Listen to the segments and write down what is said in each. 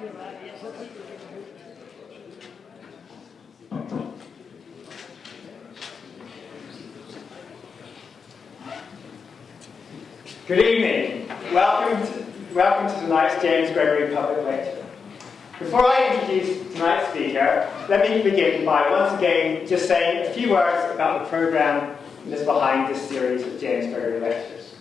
Good evening. Welcome to tonight's James Gregory Public Lecture. Before I introduce tonight's speaker, let me begin by once again just saying a few words about the programme that is behind this series of James Gregory Lectures.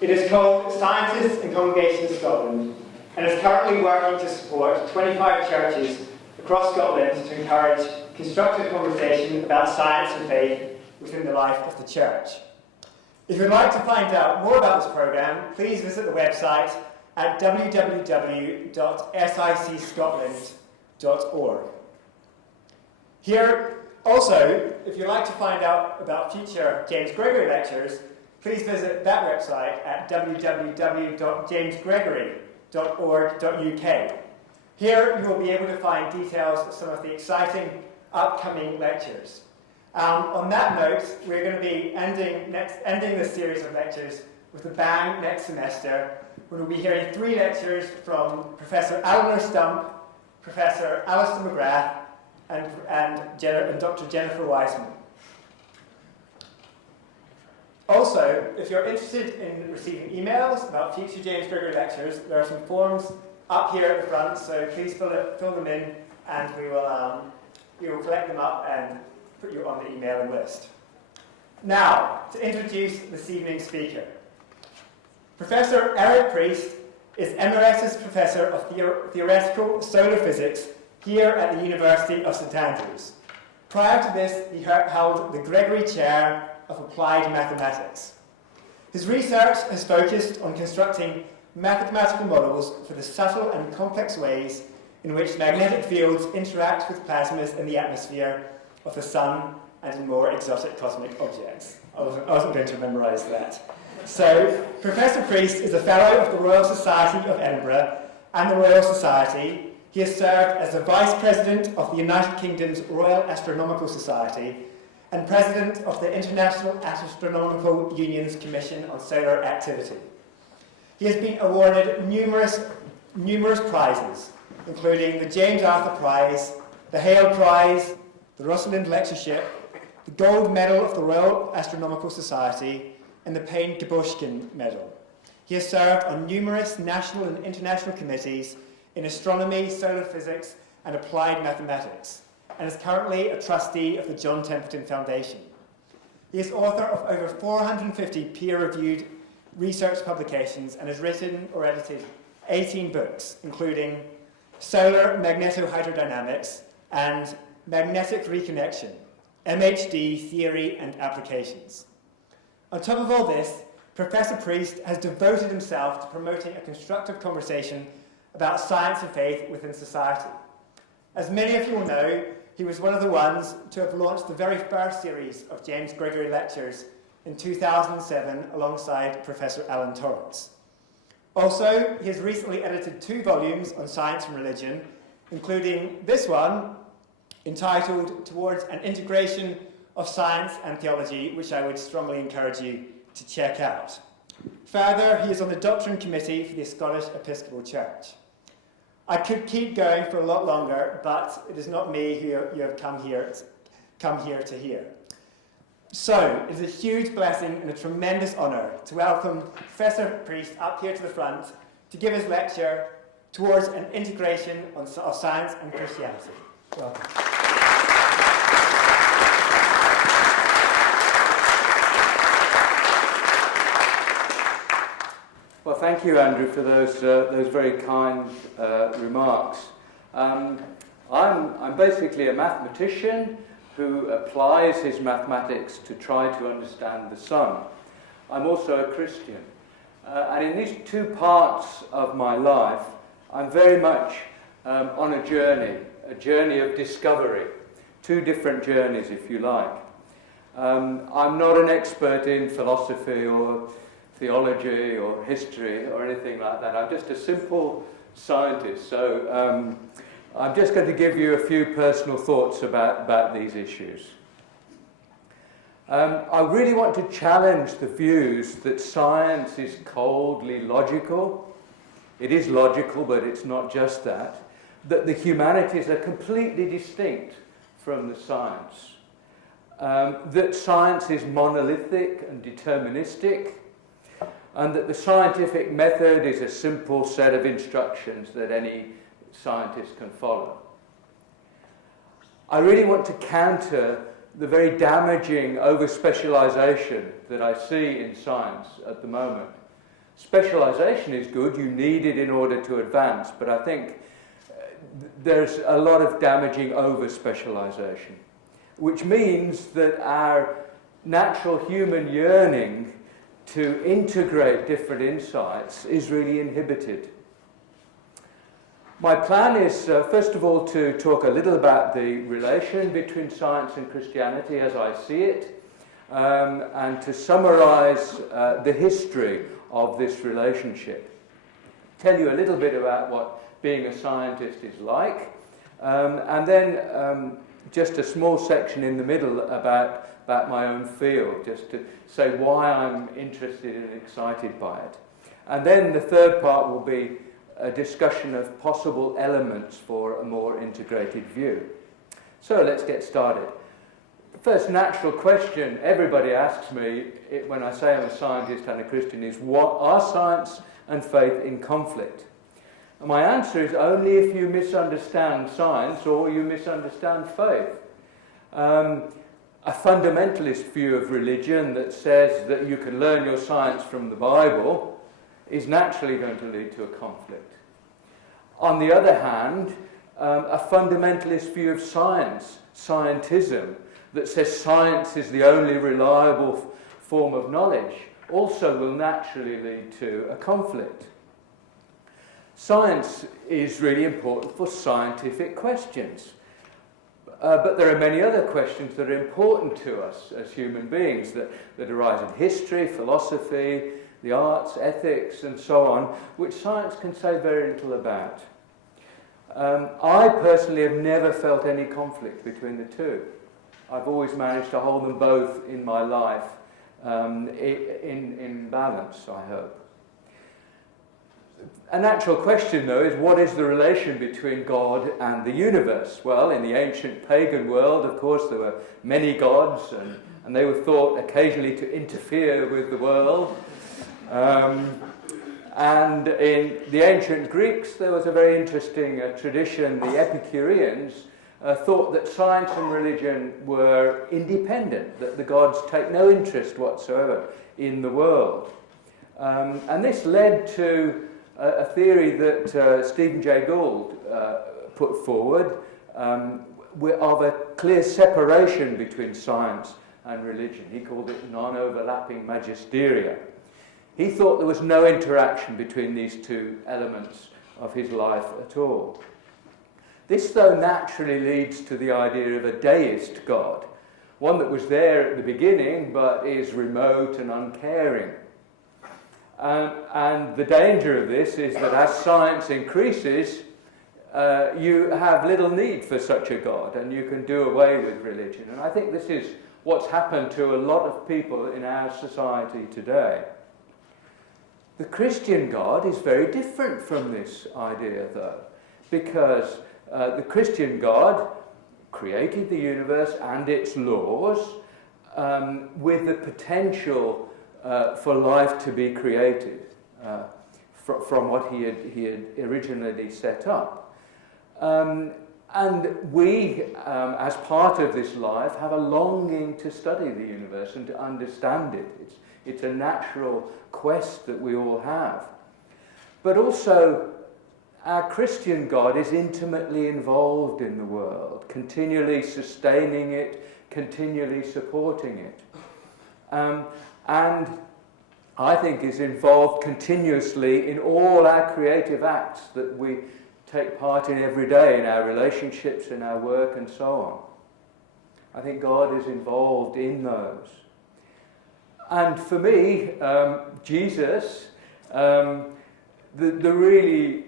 It is called Scientists and Congregations Scotland and is currently working to support 25 churches across Scotland to encourage constructive conversation about science and faith within the life of the church. If you'd like to find out more about this programme, please visit the website at www.sicscotland.org. Here, also, if you'd like to find out about future James Gregory lectures, please visit that website at www.jamesgregory.org.uk. Here, you will be able to find details of some of the exciting upcoming lectures. On that note, we're going to be ending this series of lectures with a bang next semester, when we'll be hearing 3 lectures from Professor Eleanor Stump, Professor Alistair McGrath, and Dr. Jennifer Wiseman. Also, if you're interested in receiving emails about future James Gregory lectures, there are some forms up here at the front, so please fill them in, and we will collect them up and put you on the emailing list. Now, to introduce this evening's speaker. Professor Eric Priest is Emeritus Professor of Theoretical Solar Physics here at the University of St Andrews. Prior to this, he held the Gregory Chair of Applied Mathematics. His research has focused on constructing mathematical models for the subtle and complex ways in which magnetic fields interact with plasmas in the atmosphere of the Sun and in more exotic cosmic objects. I wasn't going to memorize that. So, Professor Priest is a Fellow of the Royal Society of Edinburgh and the Royal Society. He has served as the Vice President of the United Kingdom's Royal Astronomical Society and President of the International Astronomical Union's Commission on Solar Activity. He has been awarded numerous prizes, including the James Arthur Prize, the Hale Prize, the Rosseland Lectureship, the Gold Medal of the Royal Astronomical Society, and the Payne-Gaposchkin Medal. He has served on numerous national and international committees in astronomy, solar physics, and applied mathematics, and is currently a trustee of the John Templeton Foundation. He is author of over 450 peer-reviewed research publications and has written or edited 18 books, including Solar Magnetohydrodynamics and Magnetic Reconnection, MHD Theory and Applications. On top of all this, Professor Priest has devoted himself to promoting a constructive conversation about science and faith within society. As many of you will know, he was one of the ones to have launched the very first series of James Gregory lectures in 2007 alongside Professor Alan Torrance. Also, he has recently edited 2 volumes on science and religion, including this one, entitled Towards an Integration of Science and Theology, which I would strongly encourage you to check out. Further, he is on the Doctrine Committee for the Scottish Episcopal Church. I could keep going for a lot longer, but it is not me who you have come here to hear. So, it is a huge blessing and a tremendous honour to welcome Professor Priest up here to the front to give his lecture Towards an Integration of Science and Christianity. Welcome. Well, thank you, Andrew, for those very kind remarks. I'm basically a mathematician who applies his mathematics to try to understand the sun. I'm also a Christian. And in these 2 parts of my life, I'm very much on a journey of discovery. 2 different journeys, if you like. I'm not an expert in philosophy or theology or history or anything like that. I'm just a simple scientist. So I'm just going to give you a few personal thoughts about these issues. I really want to challenge the views that science is coldly logical. It is logical, but it's not just that. that the humanities are completely distinct from the science, that science is monolithic and deterministic, and that the scientific method is a simple set of instructions that any scientist can follow. I really want to counter the very damaging over-specialization that I see in science at the moment. Specialization is good, you need it in order to advance, but I think there's a lot of damaging over-specialization, which means that our natural human yearning to integrate different insights is really inhibited. My plan is, first of all, to talk a little about the relation between science and Christianity as I see it, and to summarize the history of this relationship. Tell you a little bit about what being a scientist is like, and then just a small section in the middle about my own field, just to say why I'm interested and excited by it. And then the third part will be a discussion of possible elements for a more integrated view. So let's get started. The first natural question everybody asks me when I say I'm a scientist and a Christian is, what are science and faith in conflict? And my answer is only if you misunderstand science or you misunderstand faith. A fundamentalist view of religion that says that you can learn your science from the Bible is naturally going to lead to a conflict. On the other hand, a fundamentalist view of science, scientism, that says science is the only reliable form of knowledge, also will naturally lead to a conflict. Science is really important for scientific questions. But there are many other questions that are important to us as human beings that arise in history, philosophy, the arts, ethics, and so on, which science can say very little about. I personally have never felt any conflict between the two. I've always managed to hold them both in my life in balance, I hope. A natural question, though, is what is the relation between God and the universe? Well, in the ancient pagan world, of course, there were many gods, and they were thought occasionally to interfere with the world. And in the ancient Greeks, there was a very interesting tradition. The Epicureans thought that science and religion were independent, that the gods take no interest whatsoever in the world. And this led to a theory that Stephen Jay Gould put forward of a clear separation between science and religion. He called it non-overlapping magisteria. He thought there was no interaction between these two elements of his life at all. This, though, naturally leads to the idea of a deist God, one that was there at the beginning but is remote and uncaring. And the danger of this is that as science increases, you have little need for such a God, and you can do away with religion. And I think this is what's happened to a lot of people in our society today. The Christian God is very different from this idea, though, because the Christian God created the universe and its laws with the potential for life to be created from what he had originally set up. And we, as part of this life, have a longing to study the universe and to understand it. It's a natural quest that we all have. But also, our Christian God is intimately involved in the world, continually sustaining it, continually supporting it. And I think is involved continuously in all our creative acts that we take part in every day, in our relationships, in our work, and so on. I think God is involved in those. And for me, Jesus, the really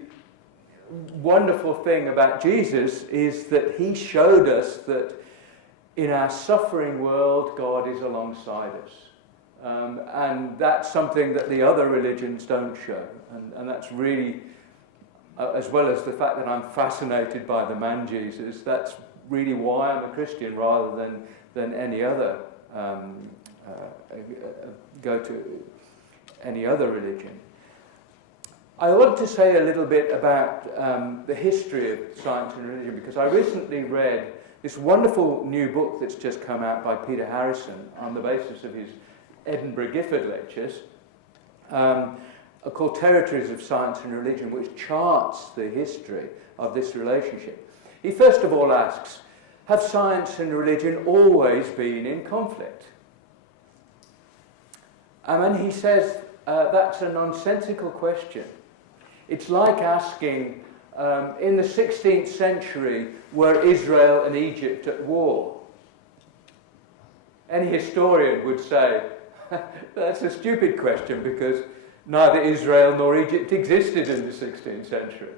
wonderful thing about Jesus is that he showed us that in our suffering world, God is alongside us. And that's something that the other religions don't show. And that's really as well as the fact that I'm fascinated by the man Jesus. That's really why I'm a Christian rather than any other, go to any other religion. I want to say a little bit about the history of science and religion, because I recently read this wonderful new book that's just come out by Peter Harrison on the basis of his Edinburgh Gifford lectures, called Territories of Science and Religion, which charts the history of this relationship. He first of all asks, have science and religion always been in conflict? And he says that's a nonsensical question. It's like asking, in the 16th century, were Israel and Egypt at war? Any historian would say, that's a stupid question because neither Israel nor Egypt existed in the 16th century.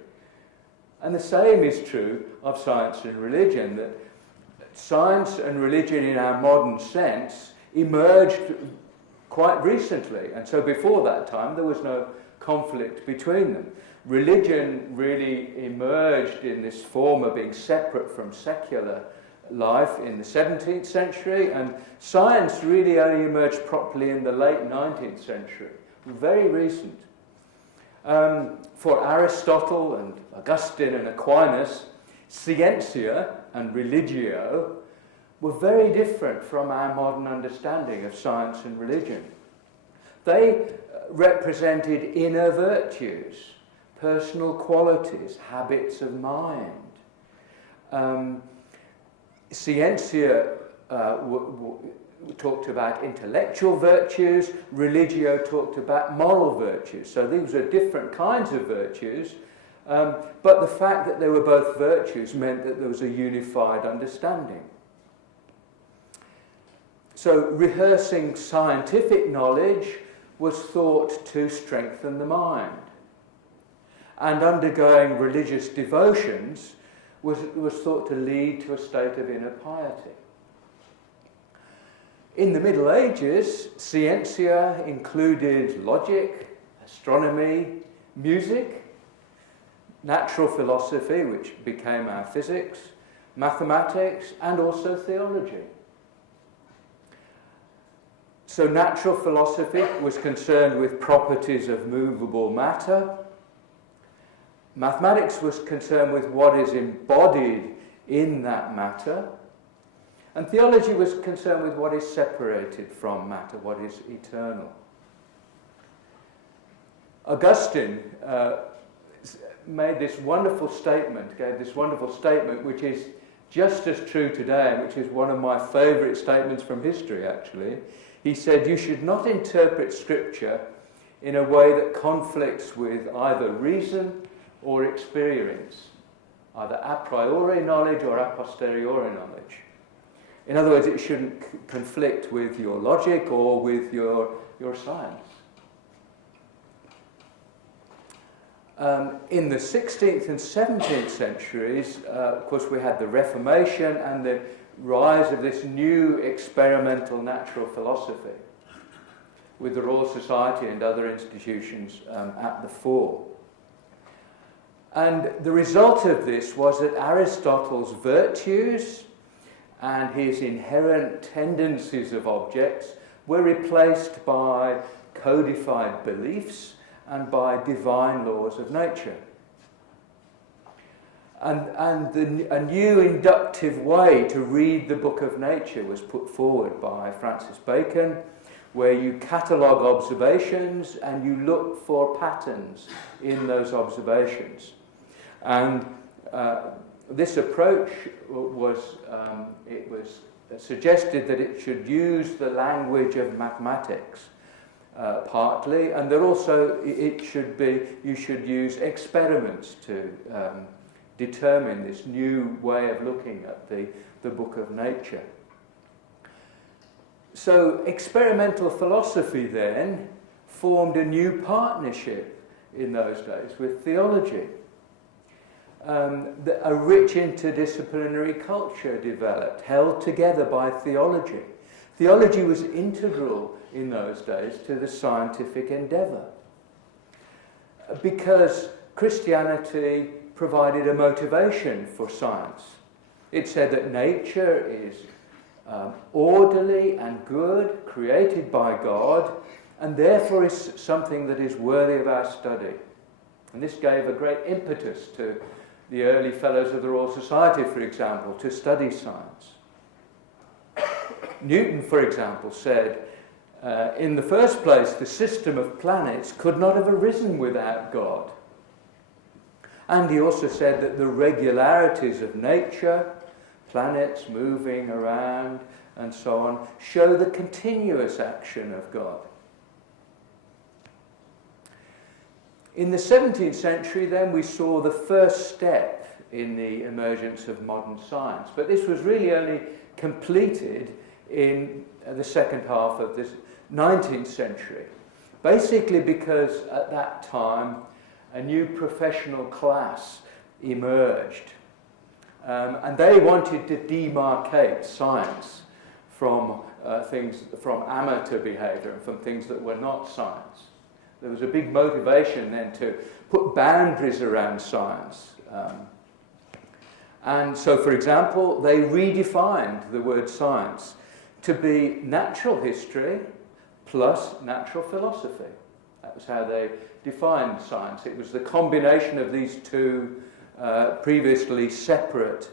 And the same is true of science and religion, that science and religion in our modern sense emerged quite recently, and so before that time there was no conflict between them. Religion really emerged in this form of being separate from secular life in the 17th century, and science really only emerged properly in the late 19th century, very recent. For Aristotle and Augustine and Aquinas, scientia and religio were very different from our modern understanding of science and religion. They represented inner virtues, personal qualities, habits of mind. Scientia talked about intellectual virtues, religio talked about moral virtues. So these are different kinds of virtues, but the fact that they were both virtues meant that there was a unified understanding. So rehearsing scientific knowledge was thought to strengthen the mind, and undergoing religious devotions was thought to lead to a state of inner piety. In the Middle Ages, scientia included logic, astronomy, music, natural philosophy, which became our physics, mathematics, and also theology. So natural philosophy was concerned with properties of movable matter. Mathematics was concerned with what is embodied in that matter. And theology was concerned with what is separated from matter, what is eternal. Augustine gave this wonderful statement, which is just as true today, and which is one of my favourite statements from history, actually. He said, you should not interpret Scripture in a way that conflicts with either reason or experience, either a priori knowledge or a posteriori knowledge. In other words, it shouldn't conflict with your logic or with your science. In the 16th and 17th centuries, of course, we had the Reformation and the rise of this new experimental natural philosophy, with the Royal Society and other institutions at the fore. And the result of this was that Aristotle's virtues and his inherent tendencies of objects were replaced by codified beliefs and by divine laws of nature. And a new inductive way to read the book of nature was put forward by Francis Bacon, where you catalogue observations and you look for patterns in those observations. And this approach was suggested that it should use the language of mathematics partly, and that also you should use experiments to determine this new way of looking at the book of nature. So experimental philosophy then formed a new partnership in those days with theology. A rich interdisciplinary culture developed, held together by theology. Theology was integral in those days to the scientific endeavour, because Christianity provided a motivation for science. It said that nature is orderly and good, created by God, and therefore is something that is worthy of our study. And this gave a great impetus to the early Fellows of the Royal Society, for example, to study science. Newton, for example, said, in the first place, the system of planets could not have arisen without God. And he also said that the regularities of nature, planets moving around and so on, show the continuous action of God. In the 17th century, then, we saw the first step in the emergence of modern science. But this was really only completed in the second half of the 19th century. Basically because at that time, a new professional class emerged. And they wanted to demarcate science from from amateur behaviour and from things that were not science. There was a big motivation then to put boundaries around science. And so, for example, they redefined the word science to be natural history plus natural philosophy. That was how they defined science. It was the combination of these two previously separate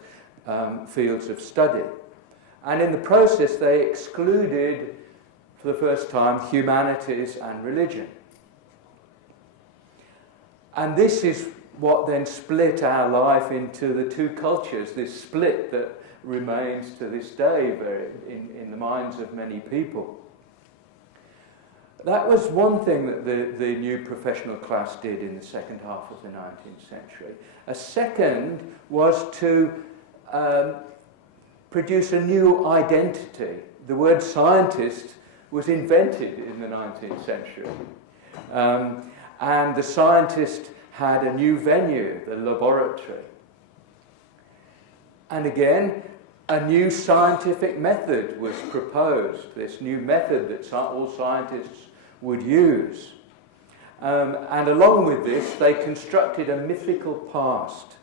fields of study. And in the process, they excluded, for the first time, humanities and religion. And this is what then split our life into the two cultures, this split that remains to this day in the minds of many people. That was one thing that the new professional class did in the second half of the 19th century. A second was to produce a new identity. The word scientist was invented in the 19th century. And the scientist had a new venue, the laboratory. And again, a new scientific method was proposed, this new method that all scientists would use. And along with this, they constructed a mythical past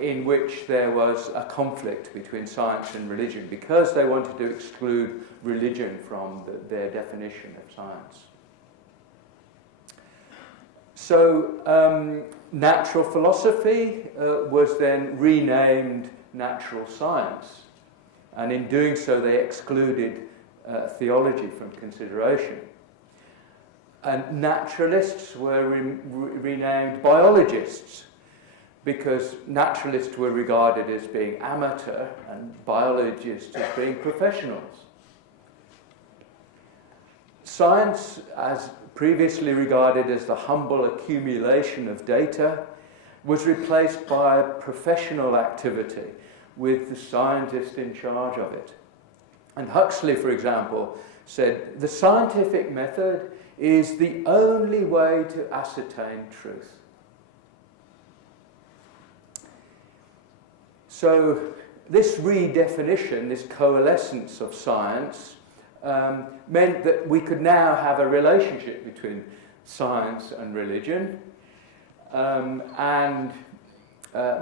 in which there was a conflict between science and religion because they wanted to exclude religion from their definition of science. So natural philosophy was then renamed natural science, and in doing so they excluded theology from consideration. And naturalists were renamed biologists because naturalists were regarded as being amateur and biologists as being professionals. Science, as previously regarded as the humble accumulation of data, was replaced by a professional activity with the scientist in charge of it. And Huxley, for example, said, the scientific method is the only way to ascertain truth. So this redefinition, this coalescence of science, meant that we could now have a relationship between science and religion, and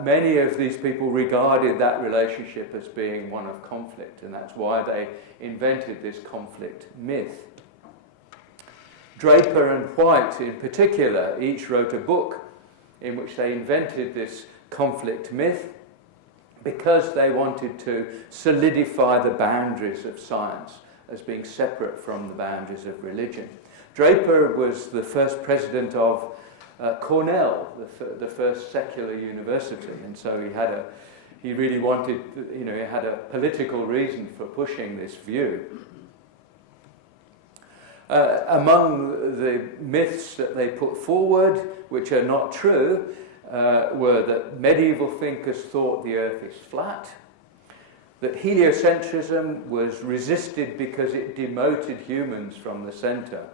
many of these people regarded that relationship as being one of conflict, and that's why they invented this conflict myth. Draper and White in particular each wrote a book in which they invented this conflict myth because they wanted to solidify the boundaries of science as being separate from the boundaries of religion. Draper was the first president of Cornell, the first secular university, and so he really wanted, he had a political reason for pushing this view. Among the myths that they put forward, which are not true, were that medieval thinkers thought the earth is flat, that heliocentrism was resisted because it demoted humans from the centre,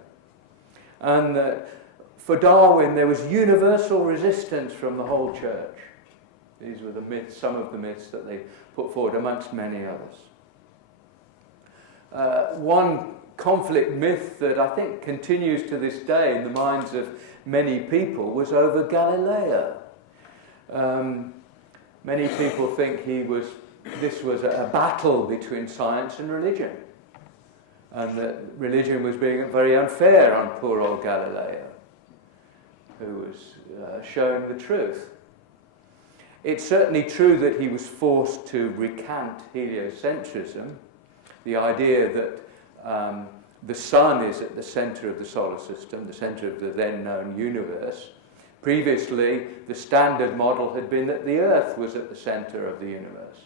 and that for Darwin there was universal resistance from the whole church. These were the myths, some of the myths that they put forward, amongst many others. One conflict myth that I think continues to this day in the minds of many people was over Galileo. Many people think this was a battle between science and religion, and that religion was being very unfair on poor old Galileo, who was showing the truth. It's certainly true that he was forced to recant heliocentrism, the idea that the sun is at the centre of the solar system, the centre of the then known universe. Previously, the standard model had been that the Earth was at the centre of the universe.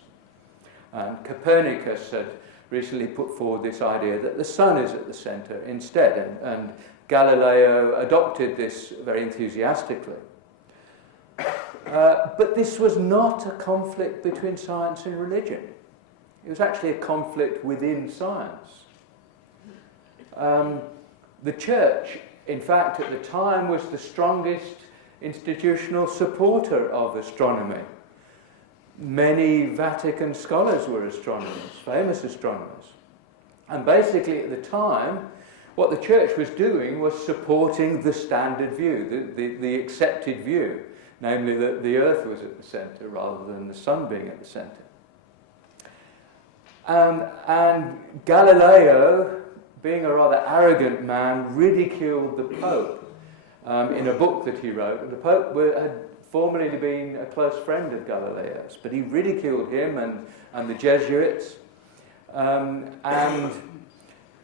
And Copernicus had recently put forward this idea that the sun is at the centre instead, and Galileo adopted this very enthusiastically. But this was not a conflict between science and religion. It was actually a conflict within science. The church, in fact, at the time was the strongest institutional supporter of astronomy. Many Vatican scholars were astronomers, famous astronomers. And basically at the time, what the church was doing was supporting the standard view, the accepted view, namely that the Earth was at the centre rather than the sun being at the centre. And Galileo, being a rather arrogant man, ridiculed the Pope in a book that he wrote. The Pope had formerly been a close friend of Galileo's, but he ridiculed him and the Jesuits. And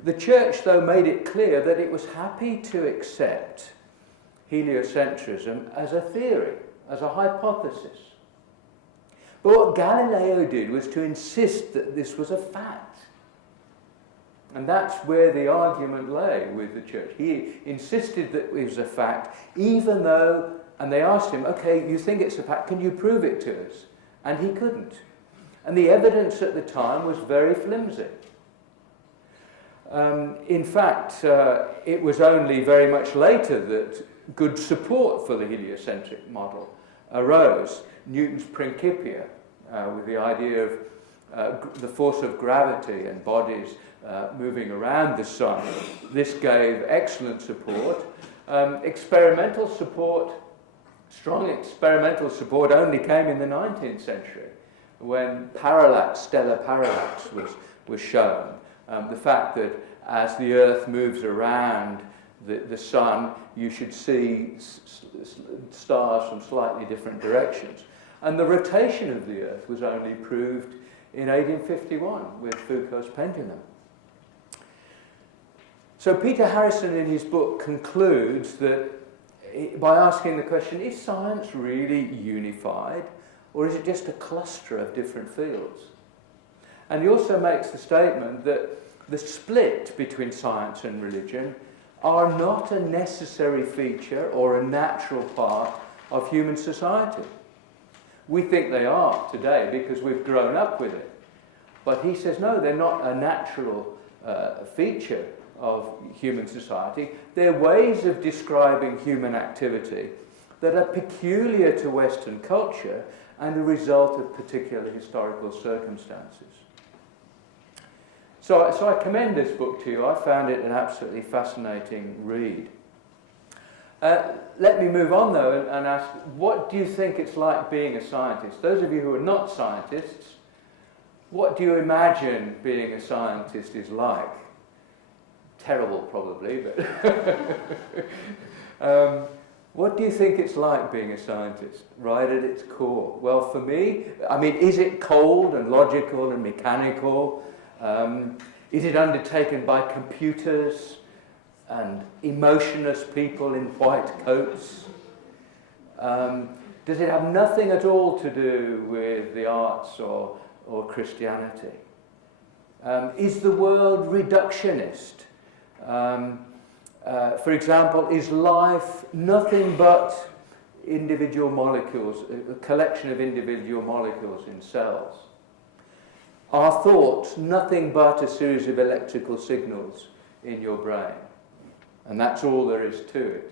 the church, though, made it clear that it was happy to accept heliocentrism as a theory, as a hypothesis. But what Galileo did was to insist that this was a fact. And that's where the argument lay with the church. He insisted that it was a fact, even though, and they asked him, okay, you think it's a fact, can you prove it to us? And he couldn't. And the evidence at the time was very flimsy. In fact, it was only very much later that good support for the heliocentric model arose. Newton's Principia, with the idea of the force of gravity and bodies moving around the sun. This gave excellent support. Experimental support, strong experimental support, only came in the 19th century when parallax, stellar parallax was shown. The fact that as the Earth moves around the sun, you should see stars from slightly different directions. And the rotation of the Earth was only proved in 1851 with Foucault's pendulum. So Peter Harrison in his book concludes that by asking the question, is science really unified, or is it just a cluster of different fields? And he also makes the statement that the split between science and religion are not a necessary feature or a natural part of human society. We think they are today because we've grown up with it. But he says, no, they're not a natural feature of human society. They're ways of describing human activity that are peculiar to Western culture and a result of particular historical circumstances. So I commend this book to you. I found it an absolutely fascinating read. Let me move on, though, and ask, what do you think it's like being a scientist? Those of you who are not scientists, what do you imagine being a scientist is like? Terrible, probably, but what do you think it's like being a scientist, right at its core? Well, for me, I mean, is it cold and logical and mechanical? Is it undertaken by computers and emotionless people in white coats? Does it have nothing at all to do with the arts or Christianity? Is the world reductionist? For example, is life nothing but individual molecules, a collection of individual molecules in cells? Are thoughts nothing but a series of electrical signals in your brain? And that's all there is to it.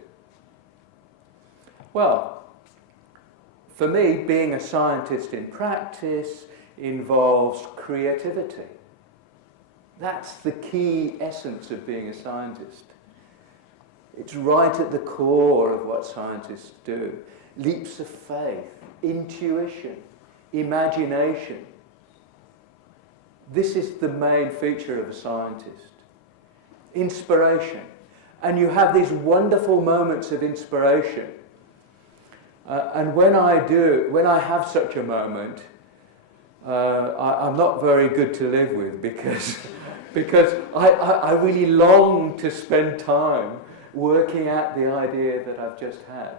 Well, for me, being a scientist in practice involves creativity. That's the key essence of being a scientist. It's right at the core of what scientists do. Leaps of faith, intuition, imagination. This is the main feature of a scientist. Inspiration. And you have these wonderful moments of inspiration. And when I have such a moment, I'm not very good to live with because I really long to spend time working out the idea that I've just had.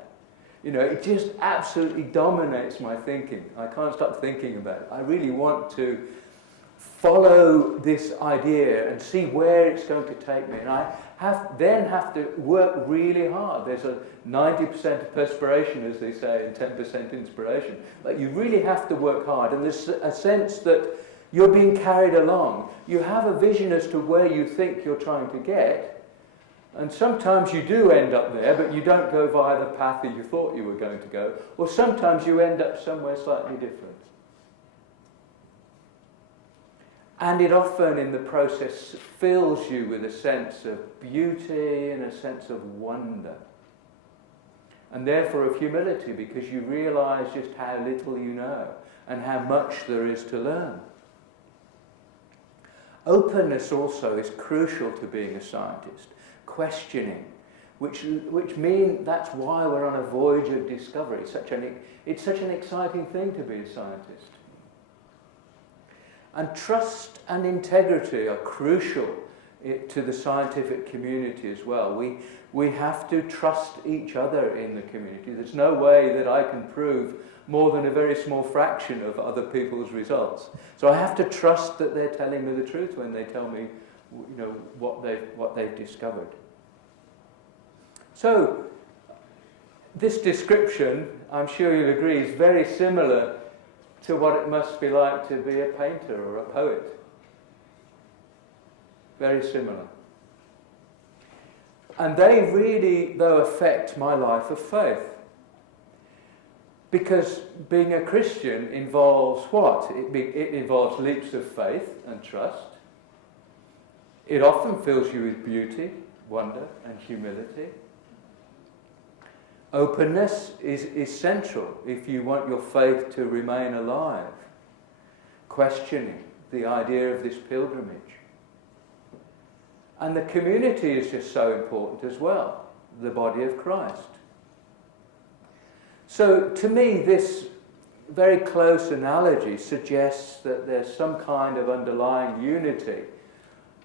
You know, it just absolutely dominates my thinking. I can't stop thinking about it. I really want to follow this idea and see where it's going to take me. And I then have to work really hard. There's a 90% of perspiration, as they say, and 10% inspiration. But you really have to work hard. And there's a sense that you're being carried along. You have a vision as to where you think you're trying to get. And sometimes you do end up there, but you don't go via the path that you thought you were going to go. Or sometimes you end up somewhere slightly different. And it often, in the process, fills you with a sense of beauty and a sense of wonder. And therefore of humility, because you realise just how little you know and how much there is to learn. Openness also is crucial to being a scientist. Questioning, which means that's why we're on a voyage of discovery. It's such an exciting thing to be a scientist. And trust and integrity are crucial to the scientific community as well. We have to trust each other in the community. There's no way that I can prove more than a very small fraction of other people's results. So I have to trust that they're telling me the truth when they tell me, you know, what they've discovered. So this description, I'm sure you'll agree, is very similar to what it must be like to be a painter or a poet. Very similar. And they really, though, affect my life of faith. Because being a Christian involves what? It involves leaps of faith and trust. It often fills you with beauty, wonder, and humility. Openness is central if you want your faith to remain alive. Questioning the idea of this pilgrimage. And the community is just so important as well, the body of Christ. So to me, this very close analogy suggests that there's some kind of underlying unity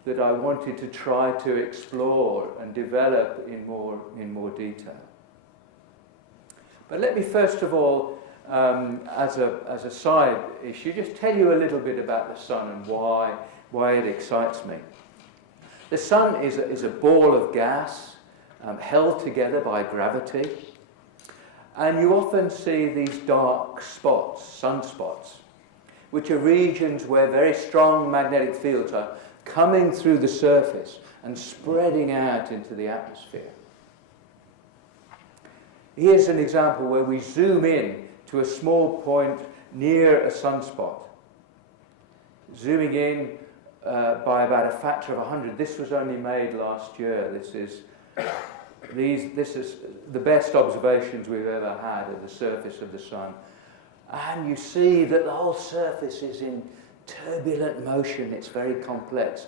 that I wanted to try to explore and develop in more detail. But let me first of all, as a side issue, just tell you a little bit about the sun and why it excites me. The sun is a ball of gas held together by gravity, and you often see these dark spots, sunspots, which are regions where very strong magnetic fields are coming through the surface and spreading out into the atmosphere. Here's an example where we zoom in to a small point near a sunspot. Zooming in by about a factor of 100. This was only made last year. This is the best observations we've ever had of the surface of the sun. And you see that the whole surface is in turbulent motion. It's very complex.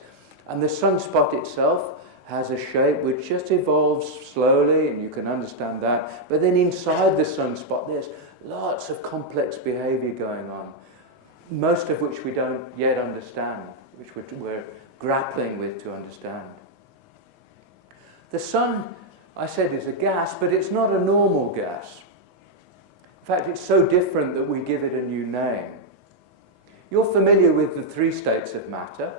And the sunspot itself has a shape which just evolves slowly, and you can understand that. But then inside the sunspot, there's lots of complex behavior going on, most of which we don't yet understand, which we're grappling with to understand. The sun, I said, is a gas, but it's not a normal gas. In fact, it's so different that we give it a new name. You're familiar with the three states of matter.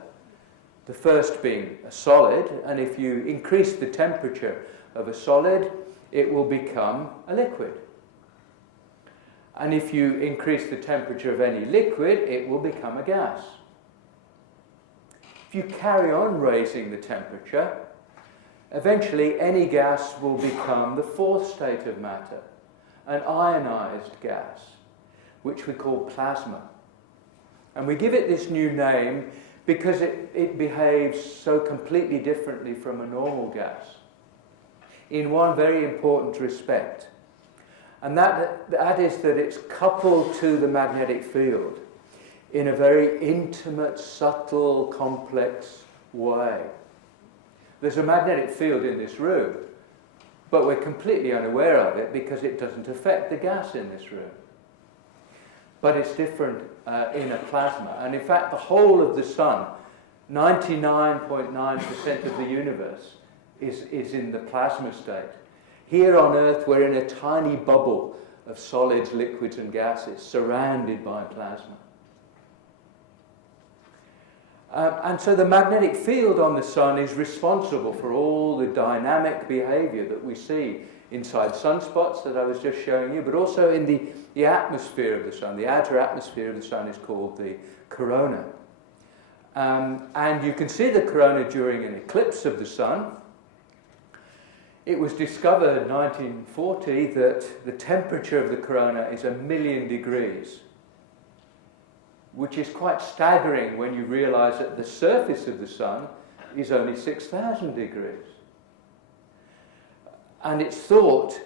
The first being a solid, and if you increase the temperature of a solid, it will become a liquid. And if you increase the temperature of any liquid, it will become a gas. If you carry on raising the temperature, eventually any gas will become the fourth state of matter, an ionized gas, which we call plasma. And we give it this new name because it behaves so completely differently from a normal gas in one very important respect. And that is that it's coupled to the magnetic field in a very intimate, subtle, complex way. There's a magnetic field in this room, but we're completely unaware of it because it doesn't affect the gas in this room. But it's different in a plasma. And in fact, the whole of the sun, 99.9% of the universe, is in the plasma state. Here on Earth, we're in a tiny bubble of solids, liquids, and gases, surrounded by plasma. And so the magnetic field on the sun is responsible for all the dynamic behavior that we see inside sunspots that I was just showing you, but also in the atmosphere of the sun. The outer atmosphere of the sun is called the corona. And you can see the corona during an eclipse of the sun. It was discovered in 1940 that the temperature of the corona is 1,000,000 degrees, which is quite staggering when you realize that the surface of the sun is only 6,000 degrees. And it's thought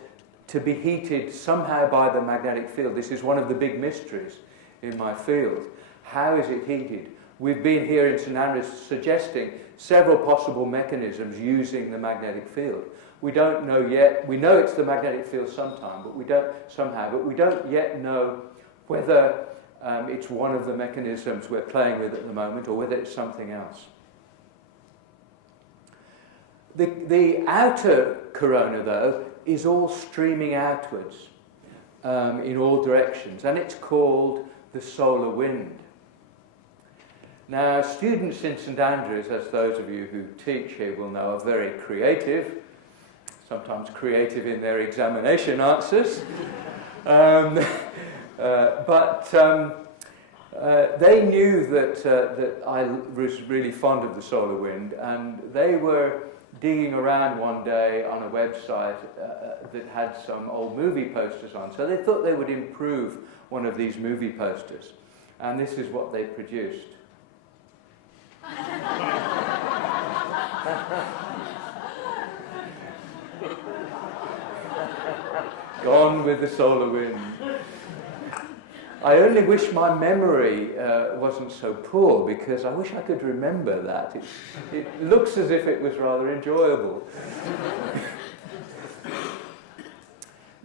to be heated somehow by the magnetic field. This is one of the big mysteries in my field. How is it heated? We've been here in St Andrews suggesting several possible mechanisms using the magnetic field. We don't know yet. We know it's the magnetic field sometime, but we don't yet know whether it's one of the mechanisms we're playing with at the moment or whether it's something else. The outer corona, though, is all streaming outwards in all directions, and it's called the solar wind. Now, students in St Andrews, as those of you who teach here will know, are very creative, sometimes creative in their examination answers. But they knew that I was really fond of the solar wind, and they were digging around one day on a website that had some old movie posters on. So they thought they would improve one of these movie posters. And this is what they produced. Gone with the solar wind. I only wish my memory wasn't so poor, because I wish I could remember that. It looks as if it was rather enjoyable.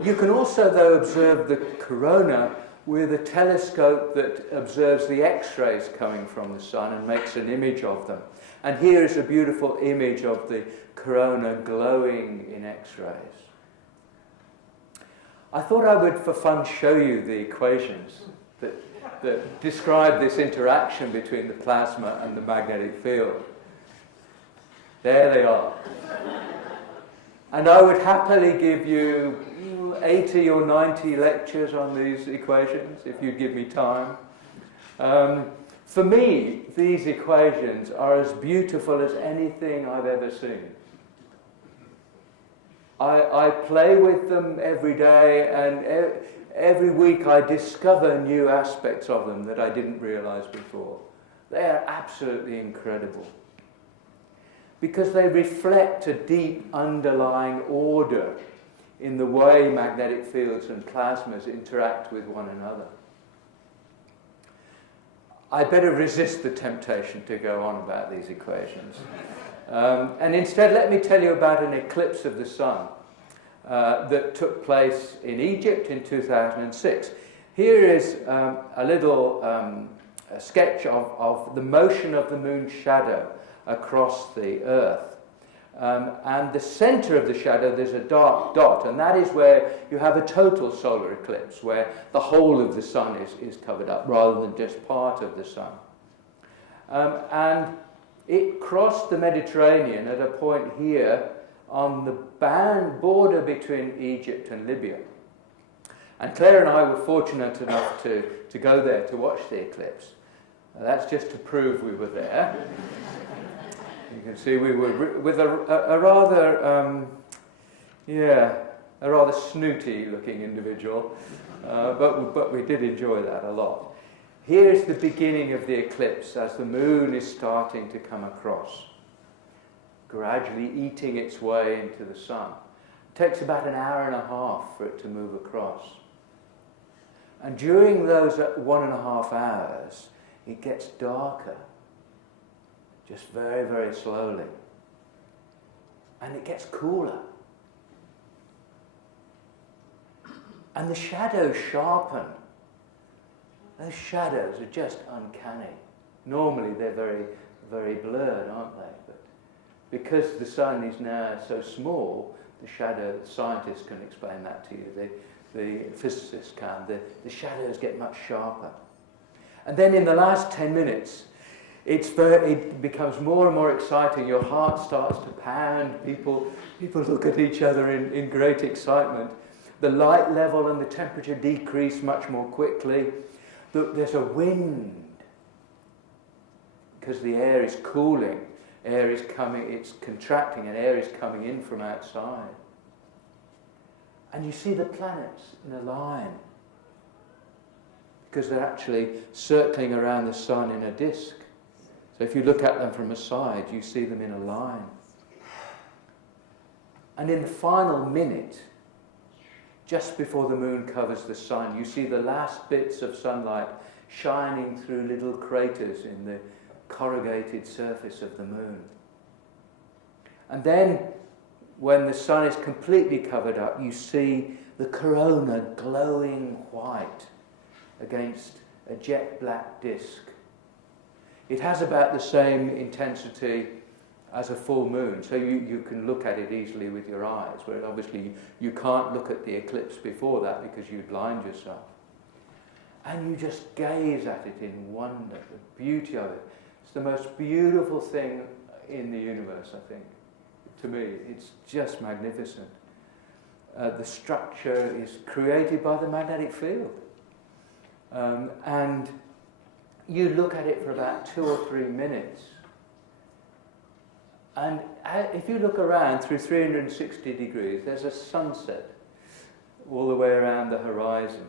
You can also, though, observe the corona with a telescope that observes the X-rays coming from the sun and makes an image of them. And here is a beautiful image of the corona glowing in X-rays. I thought I would, for fun, show you the equations that describe this interaction between the plasma and the magnetic field. There they are. And I would happily give you 80 or 90 lectures on these equations, if you'd give me time. For me, these equations are as beautiful as anything I've ever seen. I play with them every day, and every week I discover new aspects of them that I didn't realize before. They are absolutely incredible, because they reflect a deep underlying order in the way magnetic fields and plasmas interact with one another. I better resist the temptation to go on about these equations. And instead, let me tell you about an eclipse of the sun that took place in Egypt in 2006. Here is a little sketch of the motion of the moon's shadow across the Earth. And the center of the shadow, there's a dark dot, and that is where you have a total solar eclipse, where the whole of the sun is covered up rather than just part of the sun. And it crossed the Mediterranean at a point here on the border between Egypt and Libya. And Claire and I were fortunate enough to go there to watch the eclipse. Now, that's just to prove we were there. You can see we were with a rather snooty-looking individual, but we did enjoy that a lot. Here's the beginning of the eclipse as the moon is starting to come across, gradually eating its way into the sun. It takes about an hour and a half for it to move across. And during those 1.5 hours, it gets darker, just very, very slowly. And it gets cooler. And the shadows sharpen. Those shadows are just uncanny. Normally they're very, very blurred, aren't they? But because the sun is now so small, the shadow, scientists can explain that to you, the physicists can, the shadows get much sharper. And then in the last 10 minutes, it becomes more and more exciting. Your heart starts to pound. People look at each other in great excitement. The light level and the temperature decrease much more quickly. There's a wind because the air is cooling. Air is coming, it's contracting, and air is coming in from outside. And you see the planets in a line because they're actually circling around the sun in a disk. So if you look at them from a side, you see them in a line. And in the final minute, just before the moon covers the sun, you see the last bits of sunlight shining through little craters in the corrugated surface of the moon. And then, when the sun is completely covered up, you see the corona glowing white against a jet black disk. It has about the same intensity as a full moon, so you can look at it easily with your eyes, where obviously you can't look at the eclipse before that because you'd blind yourself. And you just gaze at it in wonder, the beauty of it. It's the most beautiful thing in the universe, I think. To me, it's just magnificent. The structure is created by the magnetic field. And you look at it for about 2 or 3 minutes. And if you look around through 360 degrees, there's a sunset all the way around the horizon.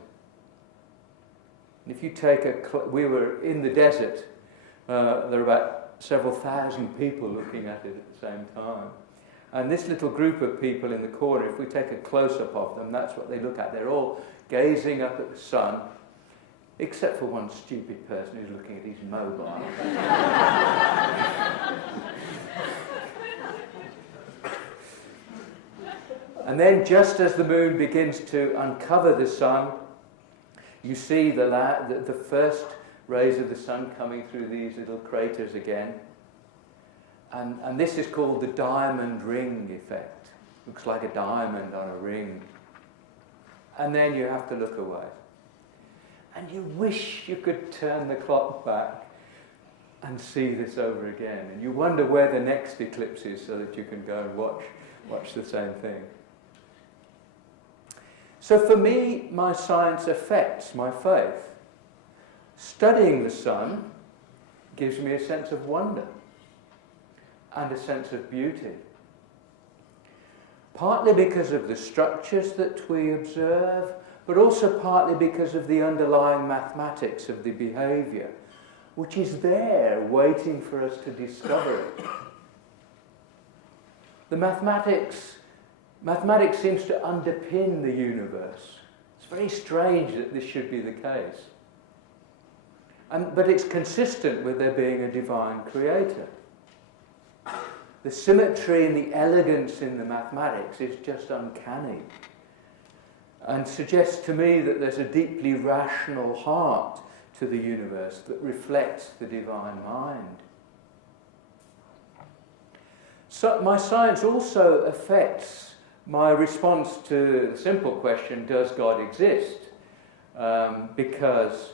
And if you take we were in the desert, there are about several thousand people looking at it at the same time. And this little group of people in the corner, if we take a close-up of them, that's what they look at. They're all gazing up at the sun, except for one stupid person who's looking at his mobile. And then just as the moon begins to uncover the sun, you see the first rays of the sun coming through these little craters again. And this is called the diamond ring effect. Looks like a diamond on a ring. And then you have to look away. And you wish you could turn the clock back and see this over again. And you wonder where the next eclipse is so that you can go and watch the same thing. So for me, my science affects my faith. Studying the sun gives me a sense of wonder and a sense of beauty. Partly because of the structures that we observe, but also partly because of the underlying mathematics of the behaviour, which is there waiting for us to discover it. The mathematics seems to underpin the universe. It's very strange that this should be the case. But it's consistent with there being a divine creator. The symmetry and the elegance in the mathematics is just uncanny and suggests to me that there's a deeply rational heart to the universe that reflects the divine mind. So my science also affects my response to the simple question, does God exist? Because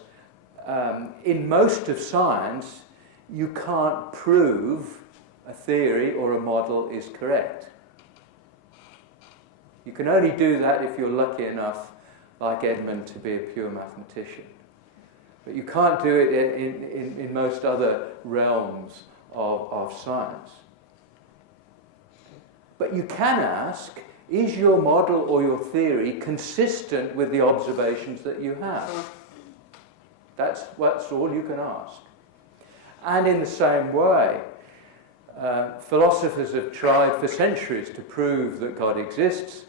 in most of science, you can't prove a theory or a model is correct. You can only do that if you're lucky enough, like Edmund, to be a pure mathematician. But you can't do it in most other realms of science. But you can ask, is your model or your theory consistent with the observations that you have? That's all you can ask. And in the same way, philosophers have tried for centuries to prove that God exists,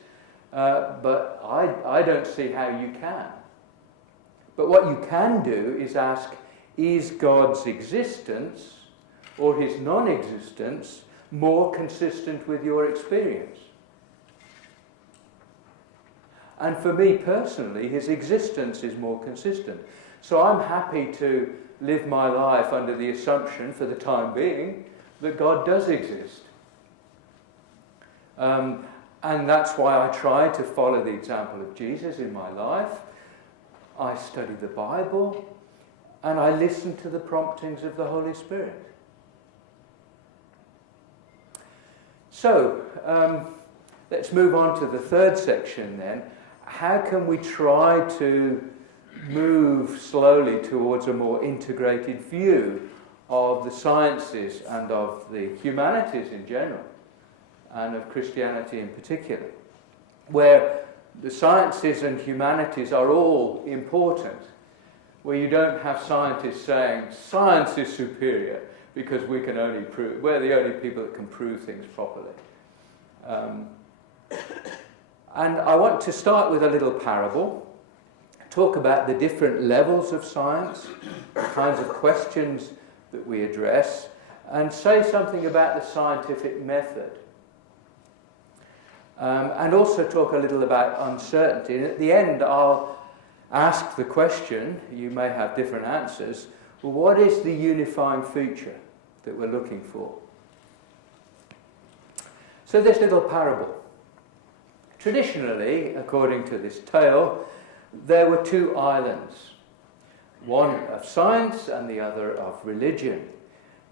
but I don't see how you can. But what you can do is ask, is God's existence or his non-existence more consistent with your experience? And for me personally, his existence is more consistent. So I'm happy to live my life under the assumption, for the time being, that God does exist. And that's why I try to follow the example of Jesus in my life. I study the Bible, and I listen to the promptings of the Holy Spirit. So, let's move on to the third section then. How can we try to move slowly towards a more integrated view of the sciences and of the humanities in general, and of Christianity in particular, where the sciences and humanities are all important, where you don't have scientists saying science is superior because we're the only people that can prove things properly. And I want to start with a little parable, talk about the different levels of science, the kinds of questions that we address, and say something about the scientific method. And also talk a little about uncertainty. And at the end, I'll ask the question, you may have different answers, well, what is the unifying feature that we're looking for? So this little parable. Traditionally, according to this tale, there were two islands, one of science and the other of religion.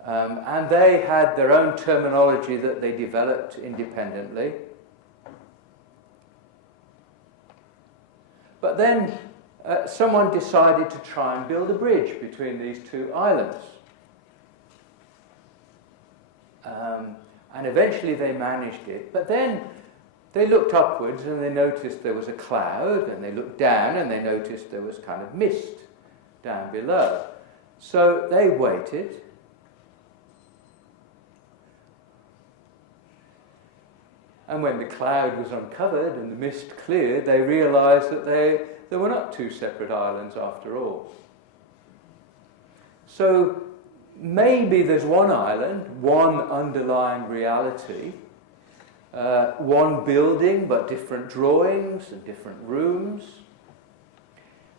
And they had their own terminology that they developed independently. But then someone decided to try and build a bridge between these two islands. And eventually they managed it. But then they looked upwards and they noticed there was a cloud, and they looked down and they noticed there was kind of mist down below. So they waited. And when the cloud was uncovered and the mist cleared, they realised that there were not two separate islands after all. So maybe there's one island, one underlying reality, one building but different drawings and different rooms.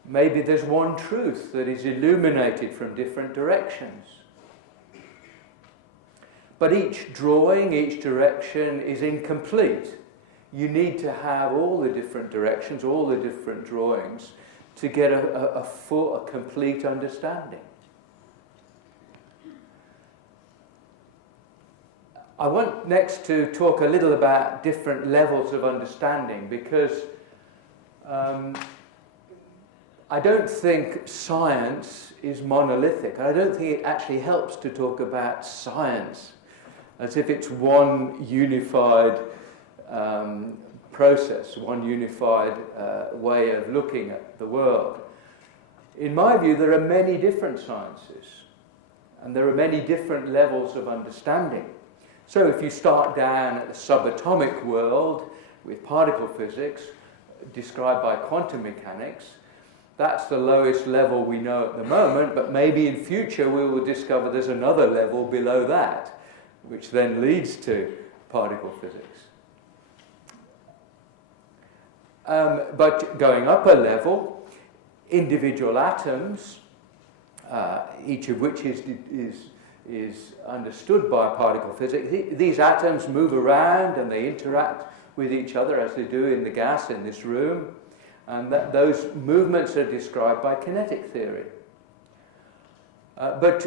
Maybe there's one truth that is illuminated from different directions. But each drawing, each direction is incomplete. You need to have all the different directions, all the different drawings to get a complete understanding. I want next to talk a little about different levels of understanding, because I don't think science is monolithic. I don't think it actually helps to talk about science as if it's one unified process, one unified way of looking at the world. In my view, there are many different sciences, and there are many different levels of understanding. So if you start down at the subatomic world with particle physics, described by quantum mechanics, that's the lowest level we know at the moment, but maybe in future we will discover there's another level below that, which then leads to particle physics. But going up a level, individual atoms, each of which is understood by particle physics, these atoms move around and they interact with each other as they do in the gas in this room, and those movements are described by kinetic theory. But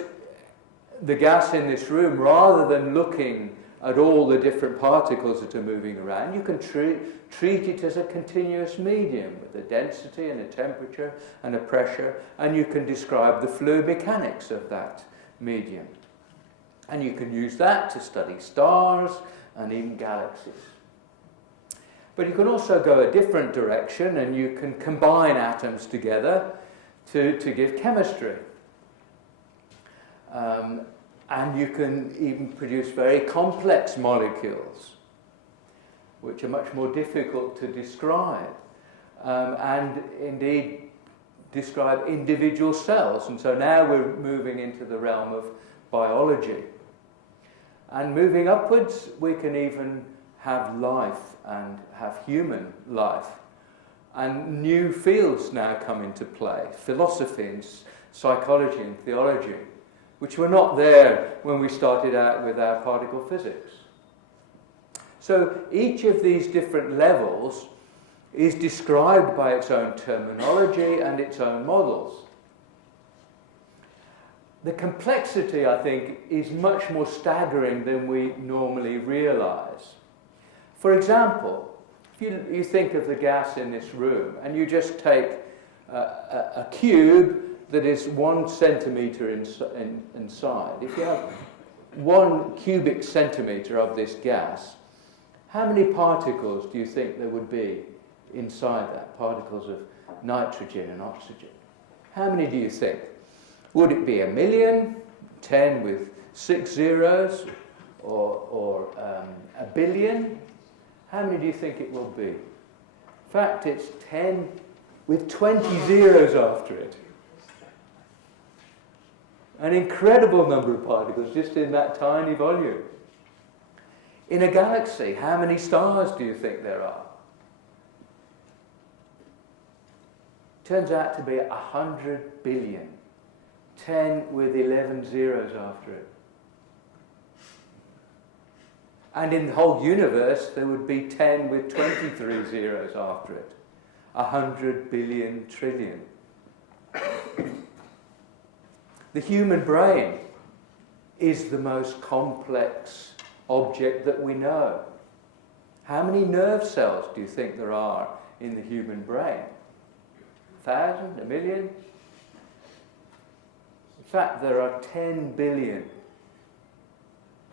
the gas in this room, rather than looking at all the different particles that are moving around, you can treat it as a continuous medium with a density and a temperature and a pressure, and you can describe the fluid mechanics of that medium. And you can use that to study stars and even galaxies. But you can also go a different direction, and you can combine atoms together to give chemistry. And you can even produce very complex molecules, which are much more difficult to describe, and indeed describe individual cells. And so now we're moving into the realm of biology. And moving upwards, we can even have life and have human life. And new fields now come into play, philosophy and psychology and theology, which were not there when we started out with our particle physics. So each of these different levels is described by its own terminology and its own models. The complexity, I think, is much more staggering than we normally realise. For example, if you think of the gas in this room and you just take a cube that is 1 centimetre inside, if you have 1 cubic centimetre of this gas, how many particles do you think there would be inside that? Particles of nitrogen and oxygen. How many do you think? Would it be 1 million, 10 with 6 zeros, or 1 billion? How many do you think it will be? In fact, it's 10 with 20 zeros after it. An incredible number of particles just in that tiny volume. In a galaxy, how many stars do you think there are? Turns out to be 100 billion. 10 with 11 zeros after it. And in the whole universe, there would be 10 with 23 zeros after it. 100 billion trillion. The human brain is the most complex object that we know. How many nerve cells do you think there are in the human brain? 1,000? 1 million? In fact, there are 10 billion.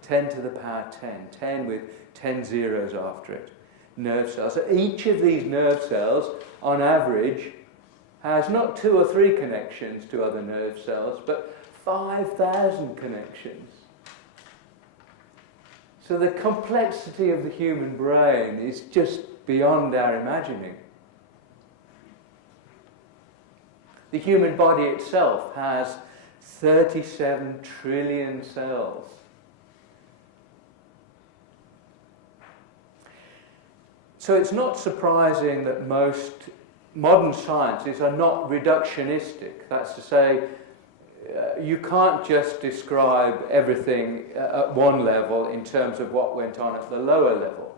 10 to the power 10. 10 with 10 zeros after it. Nerve cells. So each of these nerve cells, on average, has not 2 or 3 connections to other nerve cells, but 5,000 connections. So the complexity of the human brain is just beyond our imagining. The human body itself has 37 trillion cells. So it's not surprising that most modern sciences are not reductionistic. That's to say, you can't just describe everything at one level in terms of what went on at the lower level.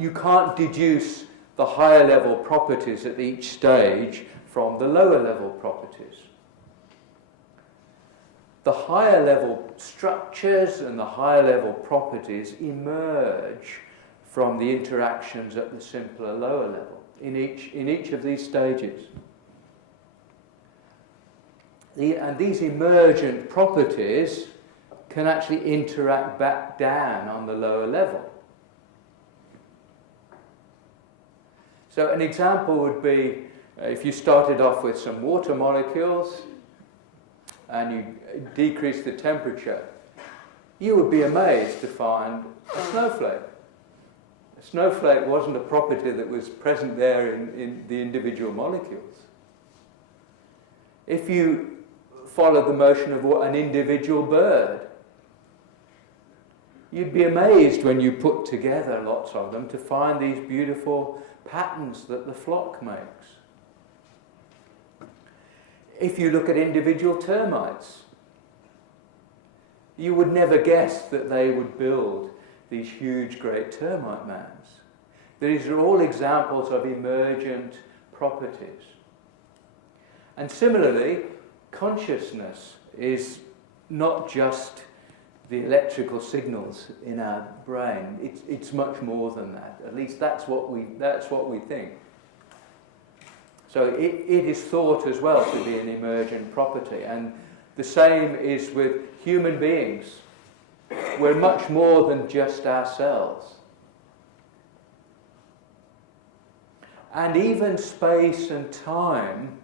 You can't deduce the higher level properties at each stage from the lower level properties. The higher level structures and the higher level properties emerge from the interactions at the simpler lower level in each of these stages. And these emergent properties can actually interact back down on the lower level. So an example would be if you started off with some water molecules and you decrease the temperature, you would be amazed to find a snowflake. A snowflake wasn't a property that was present there in the individual molecules. If you follow the motion of an individual bird, you'd be amazed when you put together lots of them to find these beautiful patterns that the flock makes. If you look at individual termites, you would never guess that they would build these huge, great termite mounds. These are all examples of emergent properties. And similarly, consciousness is not just the electrical signals in our brain. It's much more than that. At least that's what we think. So it is thought as well to be an emergent property. And the same is with human beings. We're much more than just ourselves. and even space and time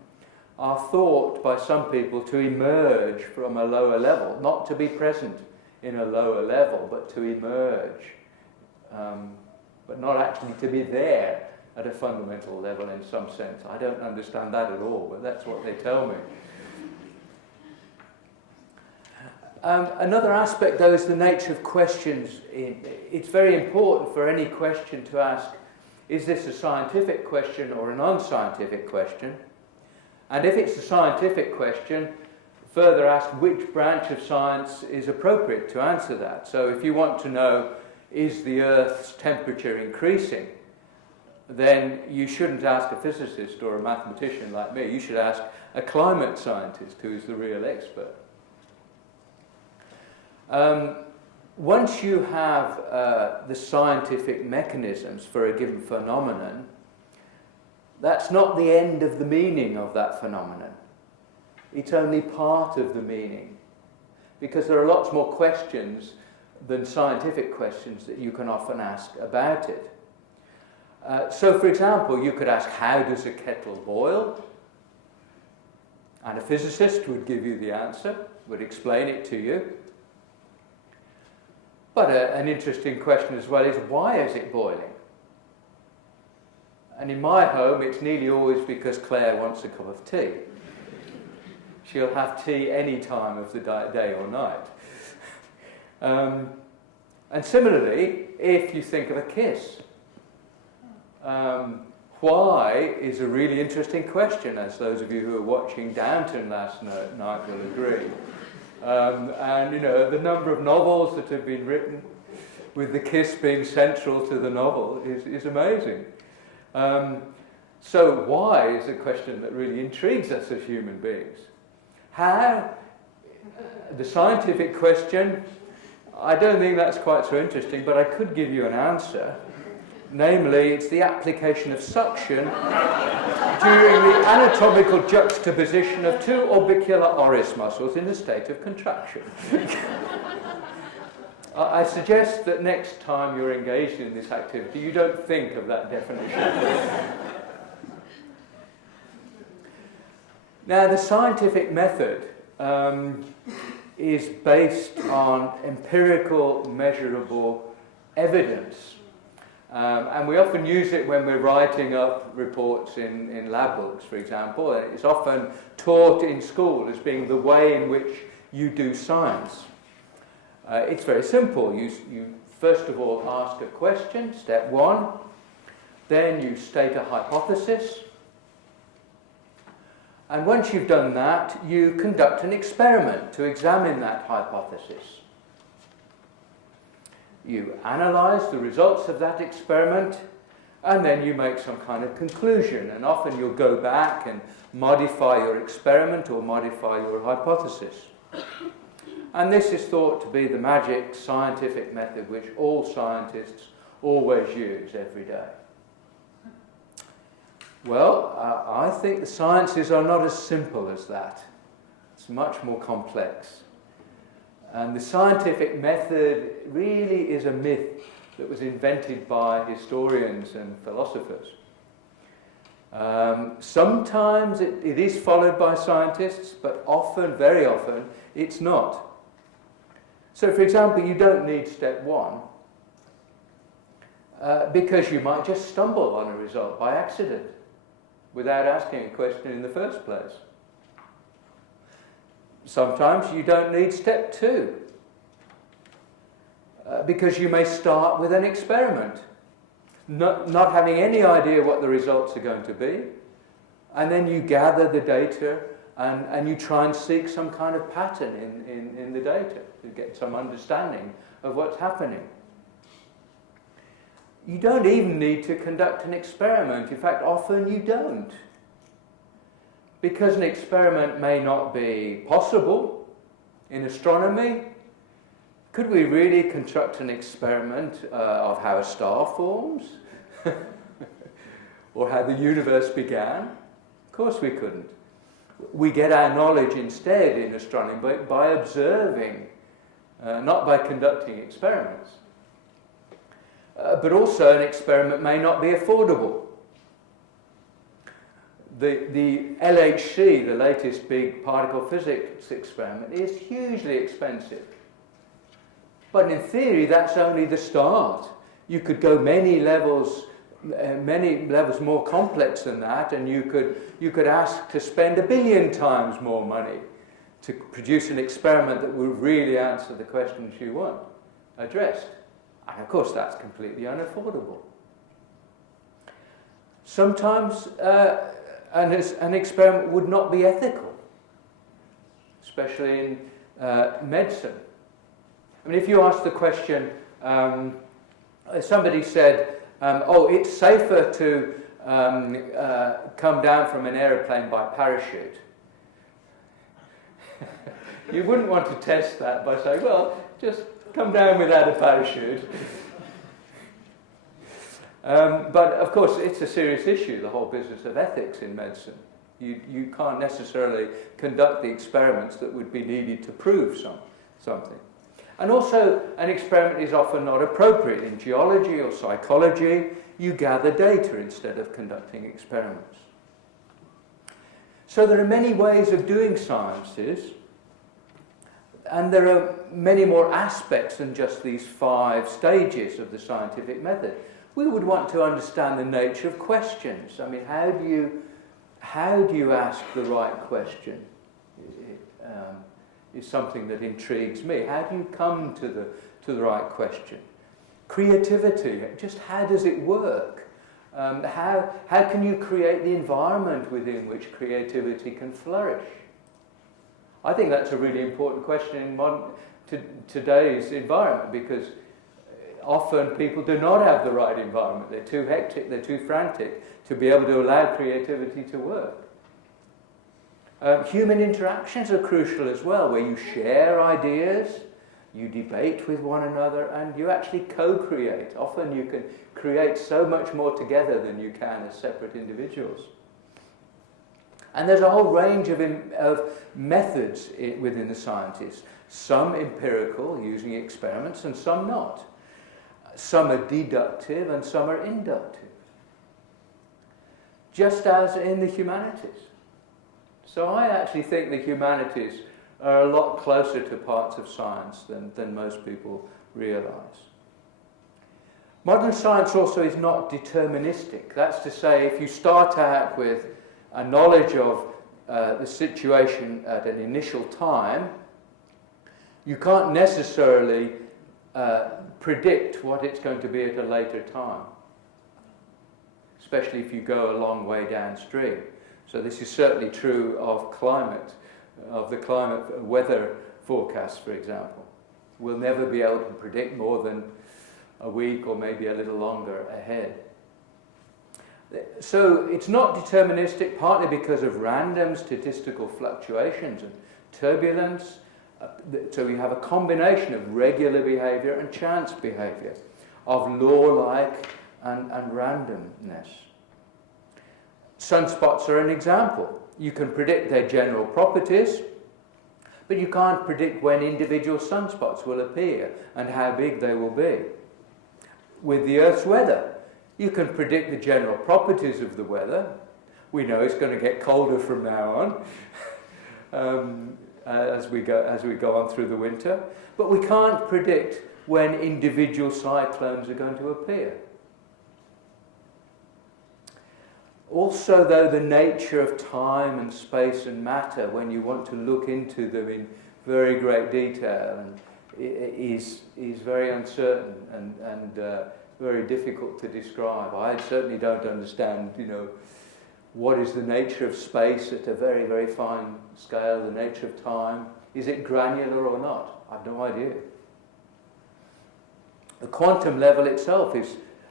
are thought by some people to emerge from a lower level, not to be present in a lower level, but to emerge, but not actually to be there at a fundamental level in some sense. I don't understand that at all, but that's what they tell me. Another aspect, though, is the nature of questions. It's very important for any question to ask, is this a scientific question or an unscientific question? And if it's a scientific question, further ask which branch of science is appropriate to answer that. So if you want to know, is the Earth's temperature increasing, then you shouldn't ask a physicist or a mathematician like me. You should ask a climate scientist who is the real expert. Once you have the scientific mechanisms for a given phenomenon, that's not the end of the meaning of that phenomenon. It's only part of the meaning, because there are lots more questions than scientific questions that you can often ask about it. So, for example, you could ask, how does a kettle boil? And a physicist would give you the answer, would explain it to you. But an interesting question as well is, why is it boiling? And in my home, it's nearly always because Claire wants a cup of tea. She'll have tea any time of the day or night. And similarly, if you think of a kiss, why is a really interesting question, as those of you who were watching Downton last night will agree. And you know, the number of novels that have been written with the kiss being central to the novel is amazing. So why is a question that really intrigues us as human beings. How, the scientific question, I don't think that's quite so interesting, but I could give you an answer. Namely, it's the application of suction during the anatomical juxtaposition of two orbicular oris muscles in a state of contraction. I suggest that next time you're engaged in this activity, you don't think of that definition. Now, the scientific method is based on empirical, measurable evidence. And we often use it when we're writing up reports in lab books, for example. It's often taught in school as being the way in which you do science. It's very simple. You first of all ask a question, step one. Then you state a hypothesis. And once you've done that, you conduct an experiment to examine that hypothesis. You analyze the results of that experiment, and then you make some kind of conclusion. And often you'll go back and modify your experiment or modify your hypothesis. And this is thought to be the magic scientific method which all scientists always use every day. Well, I think the sciences are not as simple as that. It's much more complex. And the scientific method really is a myth that was invented by historians and philosophers. Sometimes it is followed by scientists, but often, very often, it's not. So, for example, you don't need step one because you might just stumble on a result by accident without asking a question in the first place. Sometimes you don't need step two because you may start with an experiment, not having any idea what the results are going to be, and then you gather the data and you try and seek some kind of pattern in the data to get some understanding of what's happening. You don't even need to conduct an experiment. In fact, often you don't. Because an experiment may not be possible in astronomy, could we really construct an experiment of how a star forms? Or how the universe began? Of course we couldn't. We get our knowledge instead in astronomy by observing, not by conducting experiments. But also an experiment may not be affordable. the LHC, the latest big particle physics experiment, is hugely expensive. But in theory, that's only the start. You could go many levels more complex than that, and you could ask to spend 1 billion times more money to produce an experiment that will really answer the questions you want addressed. And of course, that's completely unaffordable. Sometimes an experiment would not be ethical, especially in medicine. I mean, if you ask the question, somebody said, oh, it's safer to come down from an aeroplane by parachute. You wouldn't want to test that by saying, well, just come down without a parachute. But of course, it's a serious issue, the whole business of ethics in medicine. You can't necessarily conduct the experiments that would be needed to prove something. And also, an experiment is often not appropriate. In geology or psychology, you gather data instead of conducting experiments. So there are many ways of doing sciences, and there are many more aspects than just these 5 stages of the scientific method. We would want to understand the nature of questions. I mean, how do you ask the right question? Is something that intrigues me. How do you come to the right question? Creativity, just how does it work? How can you create the environment within which creativity can flourish? I think that's a really important question in today's environment, because often people do not have the right environment. They're too hectic, they're too frantic to be able to allow creativity to work. Human interactions are crucial as well, where you share ideas, you debate with one another, and you actually co-create. Often you can create so much more together than you can as separate individuals. And there's a whole range of methods within the sciences. Some empirical, using experiments, and some not. Some are deductive and some are inductive. Just as in the humanities. So I actually think the humanities are a lot closer to parts of science than most people realise. Modern science also is not deterministic. That's to say, if you start out with a knowledge of the situation at an initial time, you can't necessarily predict what it's going to be at a later time, especially if you go a long way downstream. So this is certainly true of climate, of the climate weather forecasts, for example. We'll never be able to predict more than a week or maybe a little longer ahead. So it's not deterministic, partly because of random statistical fluctuations and turbulence. So you have a combination of regular behaviour and chance behaviour, of law-like and randomness. Sunspots are an example. You can predict their general properties, but you can't predict when individual sunspots will appear and how big they will be. With the Earth's weather, you can predict the general properties of the weather. We know it's going to get colder from now on as we go on through the winter, but we can't predict when individual cyclones are going to appear. Also, though, the nature of time and space and matter, when you want to look into them in very great detail, is very uncertain and very difficult to describe. I certainly don't understand, what is the nature of space at a very, very fine scale, the nature of time. Is it granular or not? I have no idea. The quantum level itself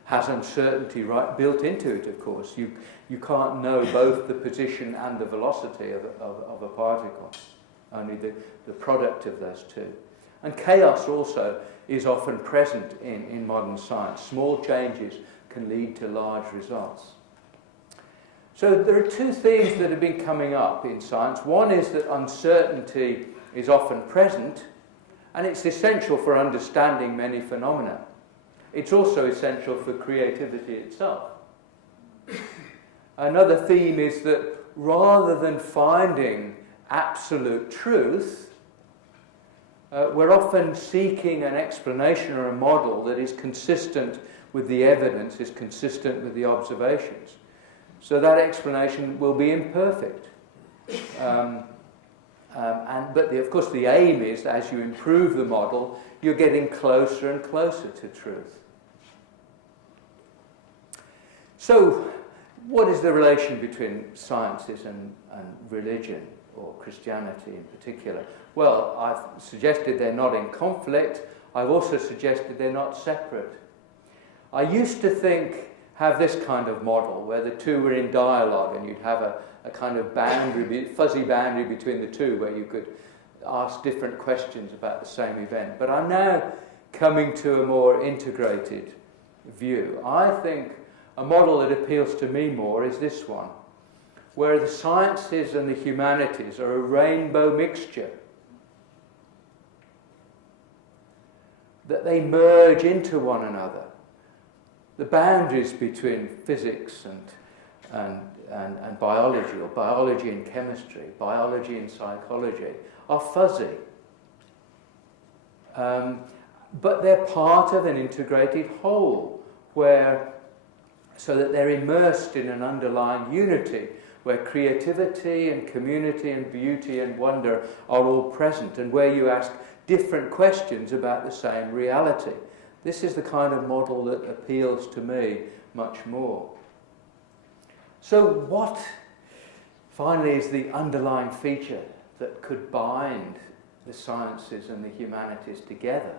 has uncertainty built into it, of course. You can't know both the position and the velocity of a particle, only the product of those two. And chaos also is often present in modern science. Small changes can lead to large results. So there are 2 themes that have been coming up in science. One is that uncertainty is often present, and it's essential for understanding many phenomena. It's also essential for creativity itself. Another theme is that rather than finding absolute truth, we're often seeking an explanation or a model that is consistent with the evidence, is consistent with the observations. So that explanation will be imperfect. But of course the aim is, as you improve the model, you're getting closer and closer to truth. So, what is the relation between sciences and religion, or Christianity in particular? Well, I've suggested they're not in conflict. I've also suggested they're not separate. I used to have this kind of model where the two were in dialogue and you'd have a kind of boundary, fuzzy boundary between the two where you could ask different questions about the same event. But I'm now coming to a more integrated view. I think a model that appeals to me more is this one, where the sciences and the humanities are a rainbow mixture, that they merge into one another. The boundaries between physics and biology, or biology and chemistry, biology and psychology, are fuzzy. But they're part of an integrated whole, so that they're immersed in an underlying unity, where creativity and community and beauty and wonder are all present, and where you ask different questions about the same reality. This is the kind of model that appeals to me much more. So what, finally, is the underlying feature that could bind the sciences and the humanities together?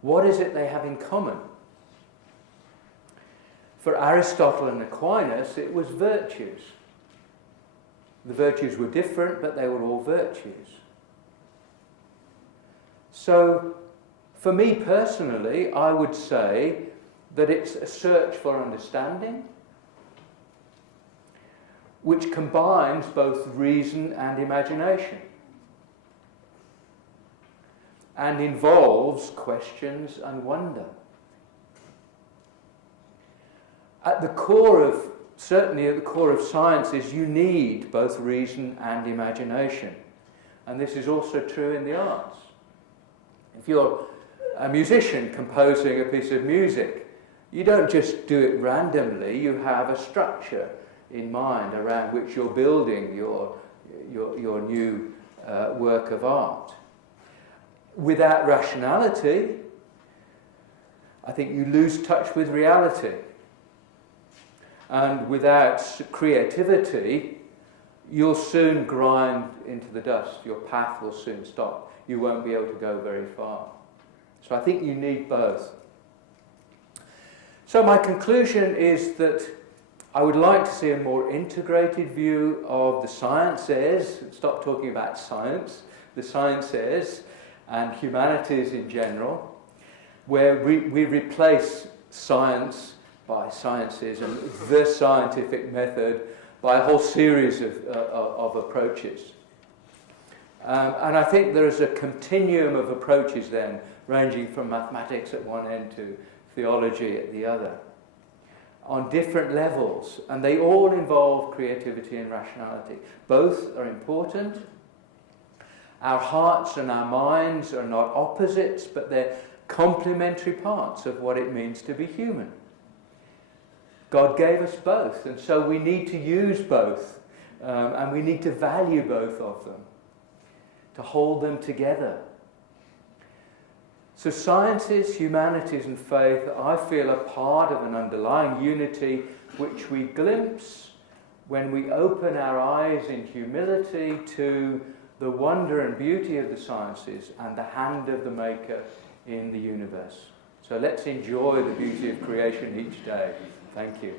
What is it they have in common? For Aristotle and Aquinas, it was virtues. The virtues were different, but they were all virtues. So, for me personally, I would say that it's a search for understanding, which combines both reason and imagination, and involves questions and wonder. Certainly at the core of science is you need both reason and imagination. And this is also true in the arts. If you're a musician composing a piece of music, you don't just do it randomly, you have a structure in mind around which you're building your new work of art. Without rationality, I think you lose touch with reality. And without creativity, you'll soon grind into the dust. Your path will soon stop. You won't be able to go very far. So I think you need both. So my conclusion is that I would like to see a more integrated view of the sciences, stop talking about science, the sciences and humanities in general, where we replace science by sciences and the scientific method by a whole series of approaches. And I think there is a continuum of approaches then, ranging from mathematics at one end to theology at the other, on different levels, and they all involve creativity and rationality. Both are important. Our hearts and our minds are not opposites, but they're complementary parts of what it means to be human. God gave us both, and so we need to use both, and we need to value both of them, to hold them together. So sciences, humanities and faith, I feel, are part of an underlying unity which we glimpse when we open our eyes in humility to the wonder and beauty of the sciences and the hand of the Maker in the universe. So let's enjoy the beauty of creation each day. Thank you.